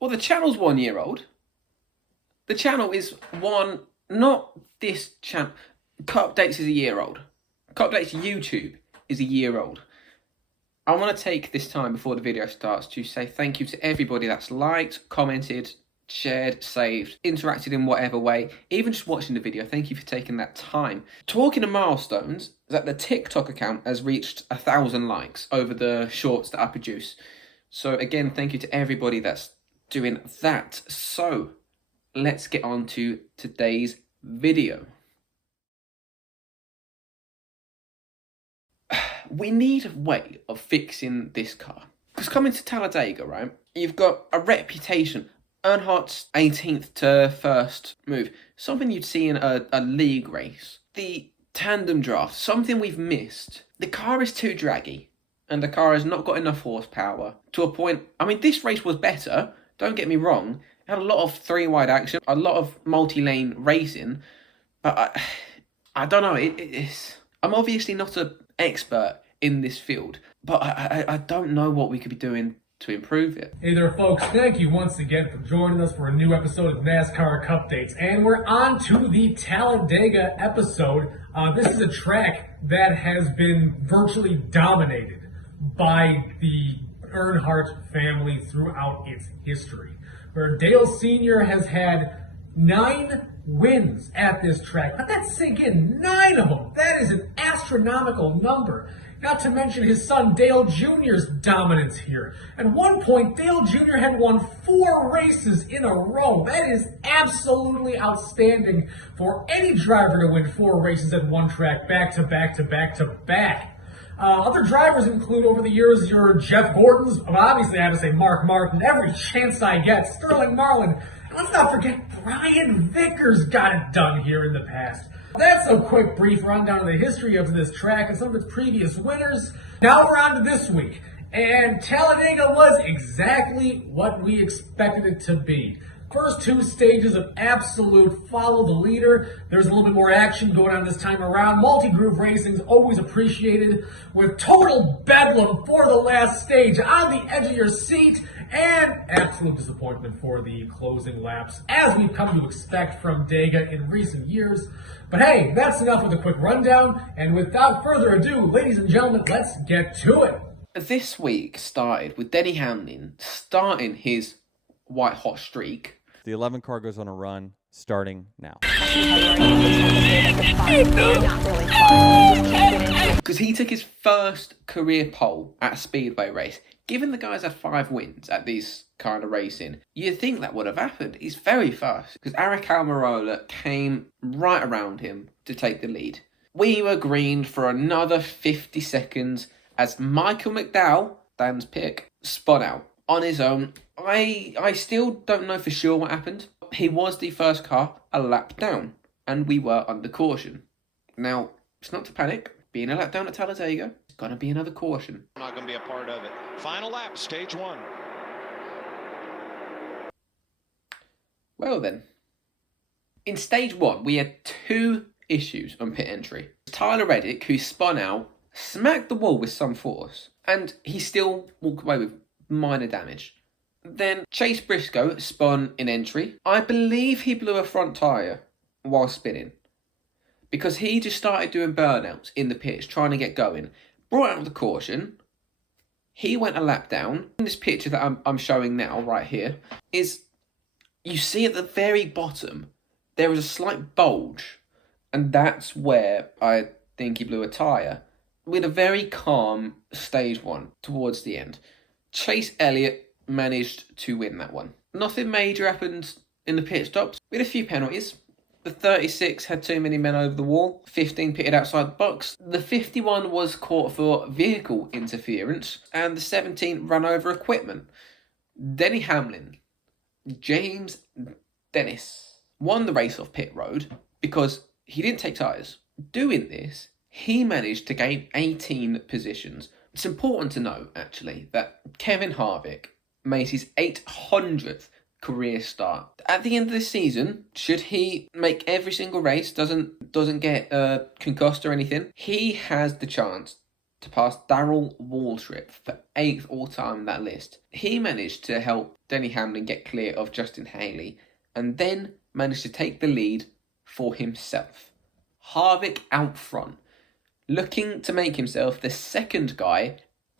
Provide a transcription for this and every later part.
Well, the channel's 1 year old. The channel is one, not this channel. Cut Updates is a year old. Cut Updates YouTube is a year old. I want to take this time before the video starts to say thank you to everybody that's liked, commented, shared, saved, interacted in whatever way, even just watching the video. Thank you for taking that time. Talking of milestones, that the TikTok account has reached 1,000 likes over the shorts that I produce. So again, thank you to everybody that's doing that. So let's get on to today's video. We need a way of fixing this car. Because coming to Talladega, right, you've got a reputation. Earnhardt's 18th to 1st move, something you'd see in a league race. The tandem draft, something we've missed. The car is too draggy, and the car has not got enough horsepower to a point. I mean, this race was better, don't get me wrong. It had a lot of three-wide action, a lot of multi-lane racing, but I don't know, it's... I'm obviously not an expert in this field, but I don't know what we could be doing to improve it. Hey there, folks. Thank you once again for joining us for a new episode of NASCAR Cup Dates. And we're on to the Talladega episode. This is a track that has been virtually dominated by the Earnhardt family throughout its history. Where Dale Sr. has had 9 wins at this track. Let that sink in. 9 of them. That is an astronomical number. Not to mention his son Dale Jr.'s dominance here. At one point, Dale Jr. had won 4 races in a row. That is absolutely outstanding for any driver to win 4 races at one track, back to back to back to back. Other drivers include over the years your Jeff Gordons, obviously I have to say Mark Martin, every chance I get, Sterling Marlin. And let's not forget Brian Vickers got it done here in the past. That's a quick brief rundown of the history of this track and some of its previous winners. Now we're on to this week. And Talladega was exactly what we expected it to be. First 2 stages of absolute follow the leader. There's a little bit more action going on this time around. Multi-groove racing is always appreciated, with total bedlam for the last stage, on the edge of your seat, and absolute disappointment for the closing laps, as we've come to expect from Dega in recent years. But hey, that's enough with a quick rundown, and without further ado, ladies and gentlemen, let's get to it. This week started with Denny Hamlin starting his white-hot streak. The 11 car goes on a run starting now. Because he took his first career pole at a speedway race. Given the guys had 5 wins at this kind of racing, you'd think that would have happened. He's very fast. Because Eric Almirola came right around him to take the lead. We were green for another 50 seconds as Michael McDowell, Dan's pick, spun out on his own. I still don't know for sure what happened. He was the first car a lap down, and we were under caution. Now, it's not to panic. Being a lap down at Talladega, it's going to be another caution. I'm not going to be a part of it. Final lap, stage 1. Well then, in stage 1, we had 2 issues on pit entry. Tyler Reddick, who spun out, smacked the wall with some force, and he still walked away with minor damage. Then Chase Briscoe spun in entry. I believe he blew a front tyre while spinning, because he just started doing burnouts in the pits, trying to get going. Brought out the caution. He went a lap down. In this picture that I'm showing now, right here, is you see at the very bottom, there is a slight bulge, and that's where I think he blew a tyre. With a very calm stage 1 towards the end. Chase Elliott managed to win that one. Nothing major happened in the pit stops. We had a few penalties. The 36 had too many men over the wall. 15 pitted outside the box. The 51 was caught for vehicle interference. And the 17 ran over equipment. Denny Hamlin, James Dennis, won the race off pit road because he didn't take tyres. Doing this, he managed to gain 18 positions. It's important to note, actually, that Kevin Harvick made his 800th career start. At the end of this season, should he make every single race, doesn't get concussed or anything, he has the chance to pass Darrell Waltrip for 8th all-time on that list. He managed to help Denny Hamlin get clear of Justin Haley and then managed to take the lead for himself. Harvick out front, looking to make himself the second guy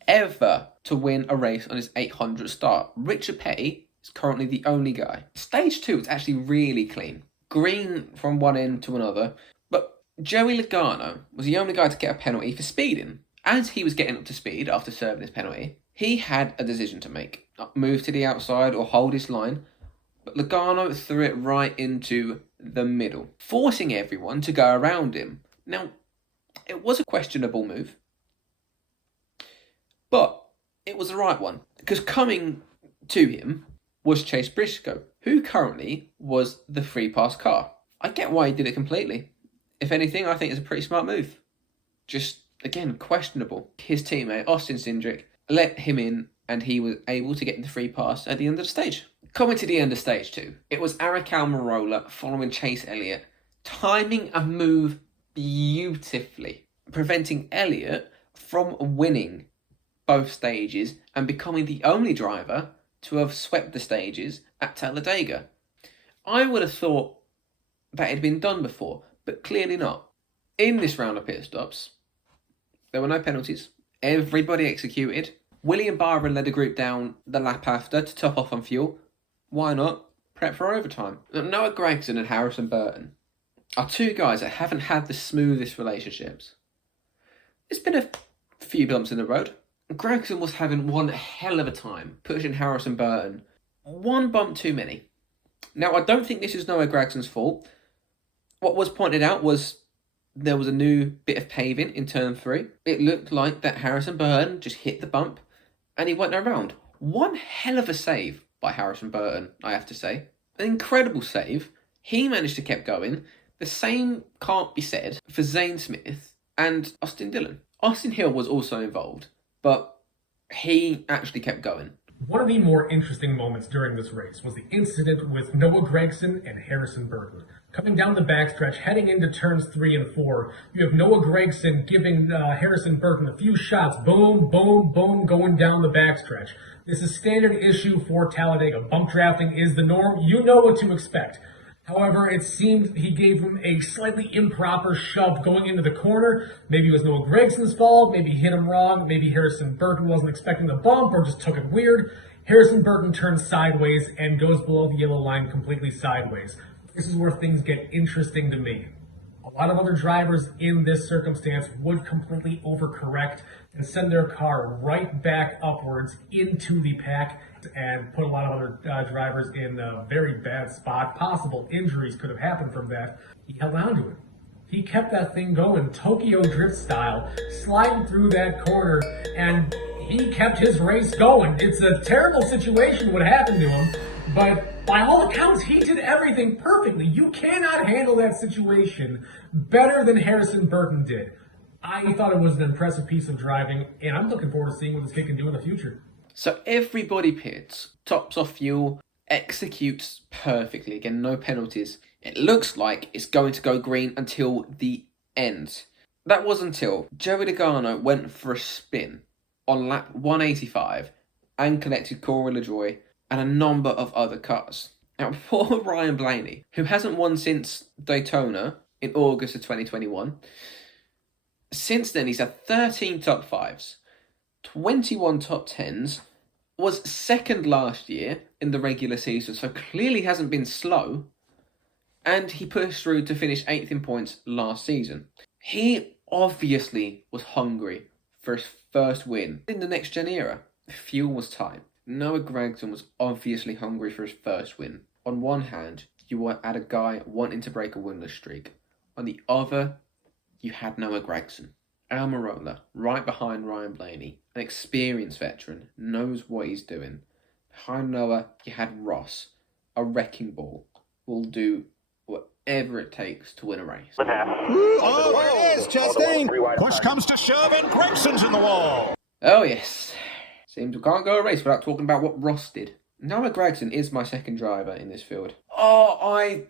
ever to win a race on his 800th start. Richard Petty is currently the only guy. Stage 2 is actually really clean. Green from one end to another, but Joey Logano was the only guy to get a penalty for speeding. As he was getting up to speed after serving his penalty, he had a decision to make. Move to the outside or hold his line, but Logano threw it right into the middle, forcing everyone to go around him. Now, it was a questionable move, but it was the right one, because coming to him was Chase Briscoe, who currently was the free pass car. I get why he did it completely. If anything, I think it's a pretty smart move. Just, again, questionable. His teammate, Austin Cindric, let him in, and he was able to get the free pass at the end of the stage. Coming to the end of stage 2, it was Aric Almirola following Chase Elliott, timing a move beautifully, preventing Elliott from winning both stages and becoming the only driver to have swept the stages at Talladega. I would have thought that had been done before, but clearly not. In this round of pit stops, there were no penalties. Everybody executed. William Byron led the group down the lap after to top off on fuel. Why not? Prep for overtime. Noah Gragson and Harrison Burton are two guys that haven't had the smoothest relationships. There's been a few bumps in the road. Gragson was having one hell of a time pushing Harrison Burton. One bump too many. Now, I don't think this is Noah Gragson's fault. What was pointed out was there was a new bit of paving in turn 3. It looked like that Harrison Burton just hit the bump and he went around. One hell of a save by Harrison Burton, I have to say. An incredible save. He managed to keep going. The same can't be said for Zane Smith and Austin Dillon. Austin Hill was also involved, but he actually kept going. One of the more interesting moments during this race was the incident with Noah Gragson and Harrison Burton. Coming down the backstretch, heading into turns 3 and 4, you have Noah Gragson giving Harrison Burton a few shots. Boom, boom, boom, going down the backstretch. This is standard issue for Talladega. Bump drafting is the norm. You know what to expect. However, it seemed he gave him a slightly improper shove going into the corner. Maybe it was Noah Gregson's fault. Maybe he hit him wrong. Maybe Harrison Burton wasn't expecting the bump or just took it weird. Harrison Burton turns sideways and goes below the yellow line completely sideways. This is where things get interesting to me. A lot of other drivers in this circumstance would completely overcorrect and send their car right back upwards into the pack and put a lot of other drivers in a very bad spot. Possible injuries could have happened from that. He held on to it. He kept that thing going, Tokyo Drift style, sliding through that corner, and he kept his race going. It's a terrible situation what happened to him, but by all accounts, he did everything perfectly. You cannot handle that situation better than Harrison Burton did. I thought it was an impressive piece of driving, and I'm looking forward to seeing what this kid can do in the future. So everybody pits, tops off fuel, executes perfectly. Again, no penalties. It looks like it's going to go green until the end. That was until Joey Logano went for a spin on lap 185 and collected Corey LaJoie and a number of other cars. Now, poor Ryan Blaney, who hasn't won since Daytona in August of 2021, since then he's had 13 top 5s, 21 top 10s, was second last year in the regular season, so clearly hasn't been slow, and he pushed through to finish 8th in points last season. He obviously was hungry for his first win in the next gen era. Fuel was tight. Noah Gragson was obviously hungry for his first win. On one hand, you had a guy wanting to break a winless streak. On the other, you had Noah Gragson. Almirola, right behind Ryan Blaney, an experienced veteran, knows what he's doing. Behind Noah, you had Ross, a wrecking ball, will do whatever it takes to win a race. Oh, there it is, Chastain. Push comes to shove and Gregson's in the wall. Oh yes, seems we can't go a race without talking about what Ross did. Noah Gragson is my second driver in this field. Oh,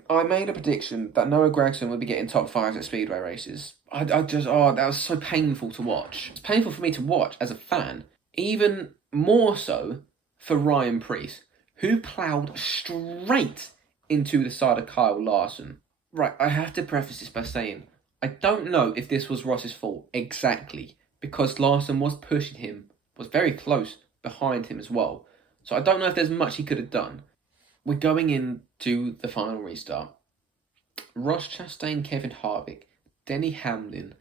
I made a prediction that Noah Gragson would be getting top 5s at speedway races. That was so painful to watch. It's painful for me to watch as a fan. Even more so for Ryan Preece, who ploughed straight into the side of Kyle Larson. Right, I have to preface this by saying, I don't know if this was Ross's fault exactly, because Larson was pushing him, was very close behind him as well. So I don't know if there's much he could have done. We're going into the final restart. Ross Chastain, Kevin Harvick, Denny Hamlin,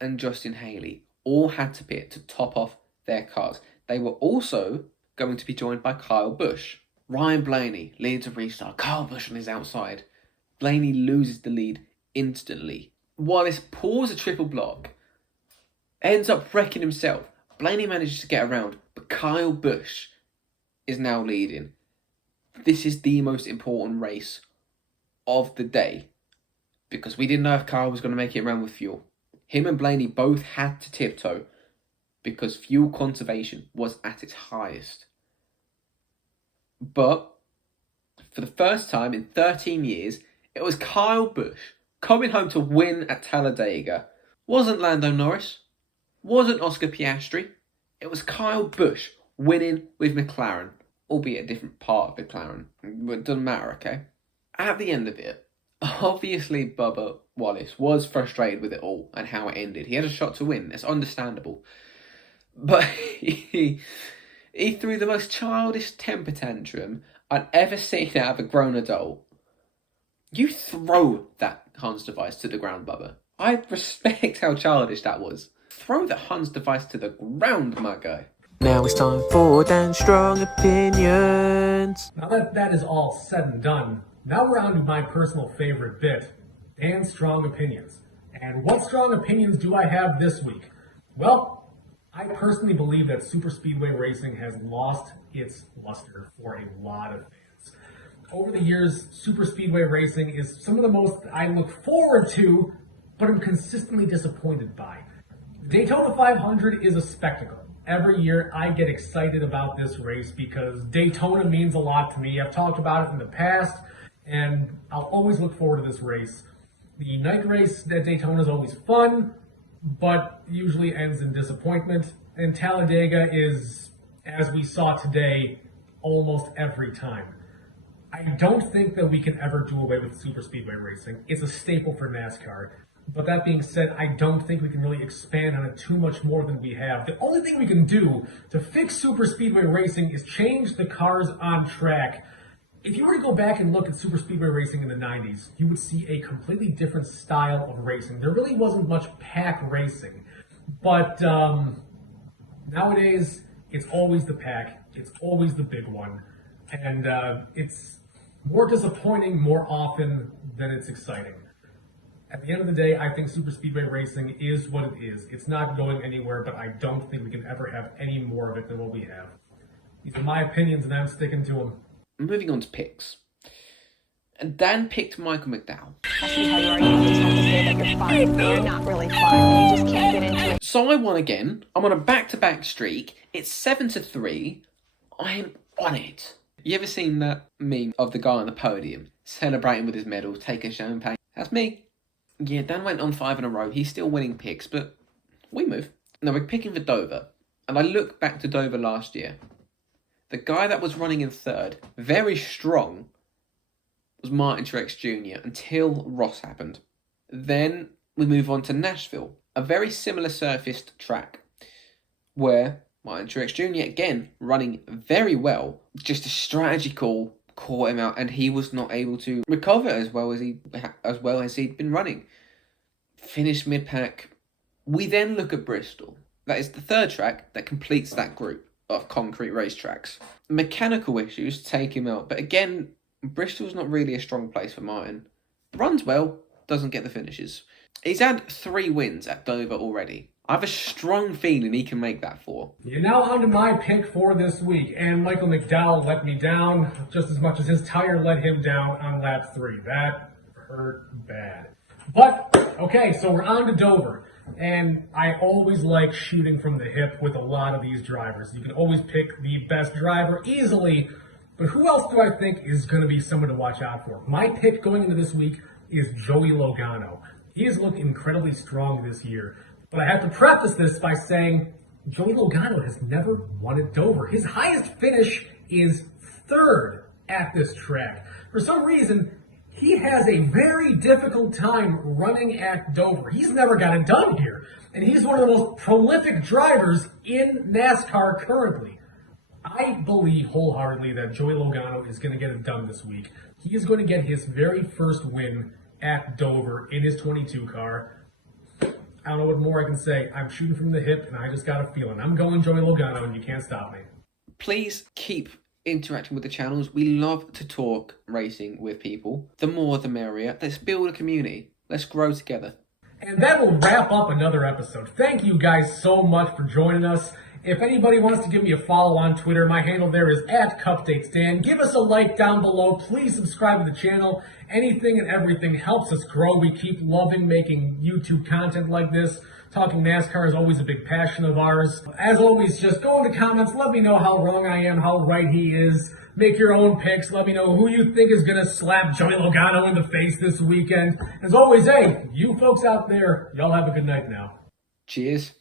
and Justin Haley all had to pit to top off their cars. They were also going to be joined by Kyle Busch. Ryan Blaney leads a restart. Kyle Busch on his outside. Blaney loses the lead instantly. Wallace pulls a triple block, ends up wrecking himself. Blaney manages to get around, but Kyle Busch is now leading. This is the most important race of the day because we didn't know if Kyle was going to make it around with fuel. Him and Blaney both had to tiptoe because fuel conservation was at its highest. But for the first time in 13 years, it was Kyle Busch coming home to win at Talladega. Wasn't Lando Norris, wasn't Oscar Piastri, it was Kyle Busch winning with McLaren, albeit a different part of McLaren, but it doesn't matter, okay? At the end of it, obviously Bubba Wallace was frustrated with it all and how it ended. He had a shot to win, it's understandable. But he threw the most childish temper tantrum I'd ever seen out of a grown adult. You throw that Hans device to the ground, Bubba. I respect how childish that was. Throw the Hans device to the ground, my guy. Now it's time for Dan Strong Opinions. Now that is all said and done, now we're on to my personal favorite bit, Dan Strong Opinions. And what strong opinions do I have this week? Well, I personally believe that superspeedway racing has lost its luster for a lot of fans. Over the years, superspeedway racing is some of the most I look forward to, but I'm consistently disappointed by. Daytona 500 is a spectacle. Every year I get excited about this race because Daytona means a lot to me. I've talked about it in the past, and I'll always look forward to this race. The night race at Daytona is always fun, but usually ends in disappointment. And Talladega is, as we saw today, almost every time. I don't think that we can ever do away with superspeedway racing. It's a staple for NASCAR. But that being said, I don't think we can really expand on it too much more than we have. The only thing we can do to fix superspeedway racing is change the cars on track. If you were to go back and look at superspeedway racing in the 90s, you would see a completely different style of racing. There really wasn't much pack racing. But nowadays, it's always the pack. It's always the big one. And it's more disappointing more often than it's exciting. At the end of the day, I think superspeedway racing is what it is. It's not going anywhere, but I don't think we can ever have any more of it than what we have. These are my opinions, and I'm sticking to them. Moving on to picks. And Dan picked Michael McDowell. Ask me how you are, you just have to say that you're fine. You're not really fine. You just can't get into it. So I won again. I'm on a back-to-back streak. It's 7-3. I'm on it. You ever seen that meme of the guy on the podium celebrating with his medal, taking champagne? That's me. Yeah, Dan went on 5 in a row. He's still winning picks, but we move. Now we're picking for Dover. And I look back to Dover last year. The guy that was running in third, very strong, was Martin Truex Jr. until Ross happened. Then we move on to Nashville, a very similar surfaced track where Martin Truex Jr. again running very well. Just a strategy call caught him out, and he was not able to recover as well as he'd been running. Finished mid-pack. We then look at Bristol. That is the third track that completes that group of concrete racetracks. Mechanical issues take him out, but again, Bristol's not really a strong place for Martin. Runs well, doesn't get the finishes. He's had 3 wins at Dover already. I have a strong feeling he can make that 4. You're now on to my pick for this week, and Michael McDowell let me down just as much as his tire let him down on lap 3. That hurt bad. But, okay, so we're on to Dover, and I always like shooting from the hip with a lot of these drivers. You can always pick the best driver easily, But who else do I think is going to be someone to watch out for? My pick going into this week is Joey Logano. He has looked incredibly strong this year. But I have to preface this by saying Joey Logano has never won at Dover. His highest finish is third at this track. For some reason, he has a very difficult time running at Dover. He's never got it done here. And he's one of the most prolific drivers in NASCAR currently. I believe wholeheartedly that Joey Logano is going to get it done this week. He is going to get his very first win at Dover in his 22 car. I don't know what more I can say. I'm shooting from the hip, and I just got a feeling. I'm going Joey Logano, and you can't stop me. Please keep interacting with the channels. We love to talk racing with people. The more, the merrier. Let's build a community. Let's grow together. And that will wrap up another episode. Thank you guys so much for joining us. If anybody wants to give me a follow on Twitter, my handle there is @CupDatesDan. Give us a like down below. Please subscribe to the channel. Anything and everything helps us grow. We keep loving making YouTube content like this. Talking NASCAR is always a big passion of ours. As always, just go in the comments. Let me know how wrong I am, how right he is. Make your own picks. Let me know who you think is going to slap Joey Logano in the face this weekend. As always, hey, you folks out there, y'all have a good night now. Cheers.